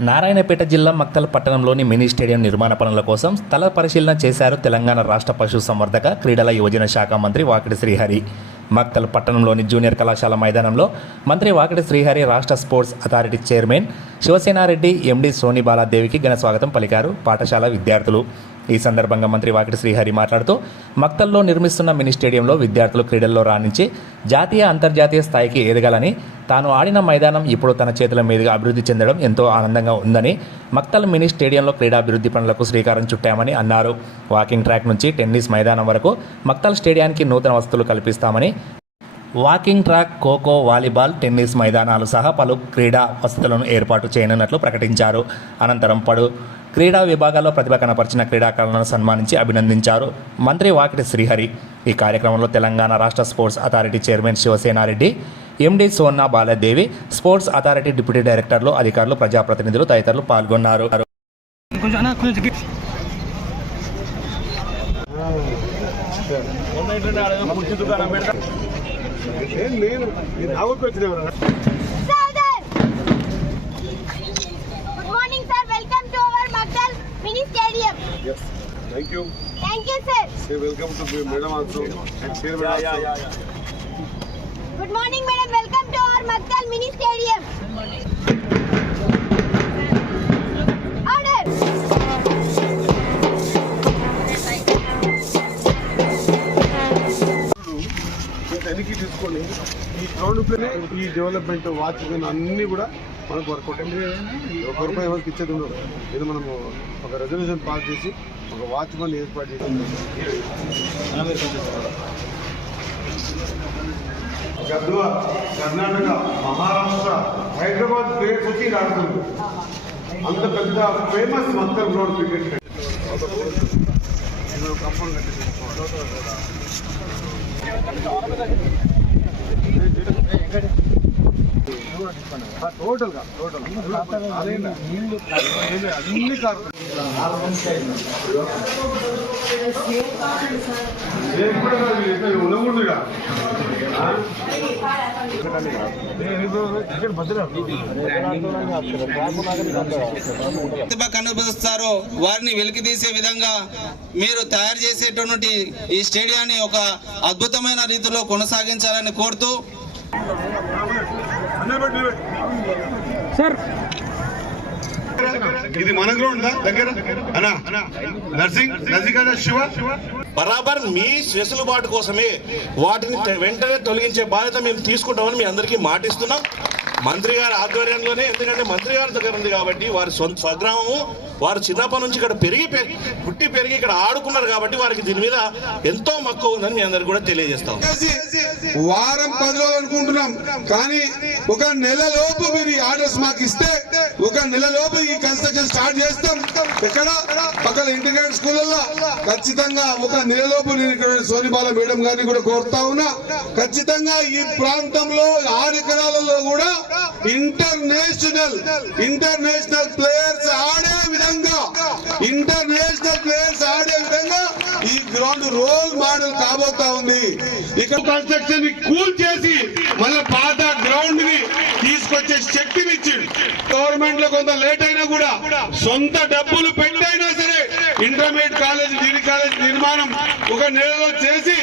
నారాయణపేట జిల్లా మక్తల్ పట్టణంలోని mini stadium నిర్మాణ పనుల కోసం స్థల పరిశీలన చేశారు తెలంగాణ రాష్ట్ర పశుసంవర్ధక క్రీడల యువజన శాఖ మంత్రి వాకిడి శ్రీహరి. మక్తల్ పట్టణంలోని జూనియర్ కళాశాల మైదానంలో మంత్రి వాకిడి శ్రీహరి రాష్ట్ర sports authority chairman Sivasena Reddy MD Soni బాలాదేవికి ఘన స్వాగతం పలికారు పాఠశాల విద్యార్థులు. ఈ సందర్భంగా మంత్రి వాకిటి శ్రీహరి మాట్లాడుతూ మక్తల్లో నిర్మిస్తున్న మినీ స్టేడియంలో విద్యార్థులు క్రీడల్లో రాణించి జాతీయ అంతర్జాతీయ స్థాయికి ఎదగాలని తాను ఆడిన మైదానం ఇప్పుడు తన చేతుల మీదుగా అభివృద్ధి చెందడం ఎంతో ఆనందంగా ఉందని మక్తల్ మినీ స్టేడియంలో క్రీడాభివృద్ధి పనులకు శ్రీకారం చుట్టామని అన్నారు. వాకింగ్ ట్రాక్ నుంచి టెన్నిస్ మైదానం వరకు మక్తల్ స్టేడియానికి నూతన వసతులు కల్పిస్తామని walking track kho kho volleyball tennis మైదానాలు సహా పలు క్రీడా వసతులను ఏర్పాటు చేయనున్నట్లు ప్రకటించారు. అనంతరం పడు క్రీడా విభాగాల్లో ప్రతిభ కనపరిచిన క్రీడాకారులను సన్మానించి అభినందించారు మంత్రి వాకిటి శ్రీహరి. ఈ కార్యక్రమంలో తెలంగాణ రాష్ట్ర sports authority chairman Sivasena Reddy MD సోన్నా Baladevi sports authority deputy డైరెక్టర్లు అధికారులు ప్రజాప్రతినిధులు తదితరులు పాల్గొన్నారు. కొంచెం ಏನು ಮೇನ್ Good morning, sir. Welcome to our Magdal mini stadium. Yes. Thank you. Thank you, sir. Say welcome to madam also. And say madam. Yeah, yeah, yeah. Good morning, madam. Welcome to our Magdal mini stadium. తీసుకొని ఈ ground play ఈ development watchman అన్ని కూడా మనకు work out ఒక రూపాయి ఎవరికి ఇచ్చేది ఉండదు. ఇది మనము ఒక రెజల్యూషన్ పాస్ చేసి ఒక వాచ్మెన్ ఏర్పాటు చేసి కర్ణాటక మహారాష్ట్ర హైదరాబాద్ ప్లేయర్స్ వచ్చి ఆడుతుంది అంత పెద్ద ఫేమస్ మత్తర్ గ్రౌండ్ క్రికెట్ కంపౌండ్ టోటల్ గా టోటల్ నీళ్లు అన్ని కారు ఉండకూడదు వారిని వెలికితీసే విధంగా మీరు తయారు చేసేటటువంటి ఈ స్టేడియాన్ని ఒక అద్భుతమైన రీతిలో కొనసాగించాలని కోరుతూ సార్ ఇది మన గ్రౌండ్ దగ్గర? అనా నర్సింగ్ నర్సింగ్ కదా శివ? బరాబర్ మీ వెసులుబాటు కోసమే వాటిని వెంటనే తొలగించే బాధ్యత మేము తీసుకుంటామని మీ అందరికీ మాటిస్తున్నాం. మంత్రి గారి ఆధ్వర్యంలోనే ఎందుకంటే మంత్రి గారి దగ్గర ఉంది కాబట్టి వారి సొంత స్వగ్రామము వారు చిన్నప్పటి నుంచి ఇక్కడ పెరిగి పుట్టి పెరిగి ఇక్కడ ఆడుకున్నారు కాబట్టి వారికి దీని మీద ఎంతో మక్కువ ఉందని మీ అందరికి కూడా తెలియజేస్తాం. వారం పది రోజులు అనుకుంటున్నాం కానీ ఒక నెల లోపు మీరు ఈ ఆర్డర్స్ మాకు ఇస్తే ఒక నెల లోపు ఈ కన్స్ట్రక్షన్ స్టార్ట్ చేస్తాం. ఎక్కడ? పక్కన ఇంటిగ్రేటెడ్ స్కూళ్ళల్లో. ఖచ్చితంగా ఒక నెల లోపు నేను ఇక్కడ సోనిబాల మేడం గారిని కూడా కోరుతా ఉన్నా. ఖచ్చితంగా ఈ ప్రాంతంలో ఆరు ఎకరాలలో కూడా ఇంటర్నేషనల్ ఇంటర్నేషనల్ ప్లేయర్స్ ఆడే విధంగా ఇంటర్నేషనల్ ప్లేయర్స్ ఆడే విధంగా ఈ గ్రౌండ్ రోల్ మోడల్ కాబోతా ఉంది. ఇక్కడ కన్స్ట్రక్షన్ని కూల్ చేసి మళ్ళీ పాత గ్రౌండ్ని తీసుకొచ్చే శక్తిని ఇచ్చింది గవర్నమెంట్లో కొంత లేట్ అయినా కూడా సొంత డబ్బులు పెట్టైనా సరే ఇంటర్మీడియట్ కాలేజ్ డిగ్రీ కాలేజ్ నిర్మాణం ఒక నెలలో చేసి